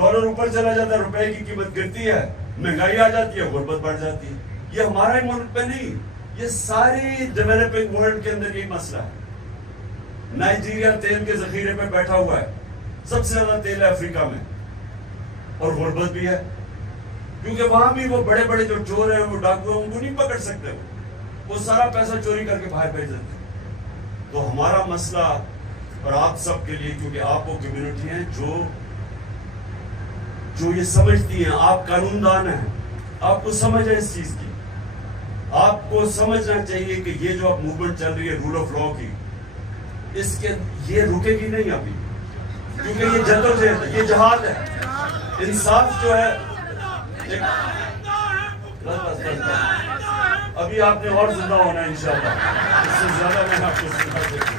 Dollar ऊपर चला जाता है, रुपए की कीमत गिरती है, महंगाई आ जाती है, गुर्बत बढ़ जाती है। ये हमारा ही मुल्क पे नहीं, ये सारी डेवलपिंग वर्ल्ड के अंदर ये मसला है। नाइजीरिया तेल के जखीरे पे बैठा हुआ है, सबसे ज्यादा तेल है अफ्रीका में, और गुर्बत भी है, क्योंकि वहां भी वो बड़े बड़े जो चोर हैं, वो डाकू हैं, उनको नहीं पकड़ सकते, वो सारा पैसा चोरी करके बाहर भेज देते हैं। तो हमारा मसला और आप सब के लिए, क्योंकि आप वो कम्युनिटी हैं जो ये समझती हैं, आप कानूनदान हैं, आपको समझ है इस चीज की, आपको समझना चाहिए कि ये जो अब मूवमेंट चल रही है रूल ऑफ लॉ की, इसके ये रुकेगी नहीं अभी, क्योंकि ये जद्दोजहद है, ये जहाद है। इंसाफ जो है अभी आपने और जिंदा होना है इंशाल्लाह, इससे ज्यादा मैं आपको सुना देता हूं।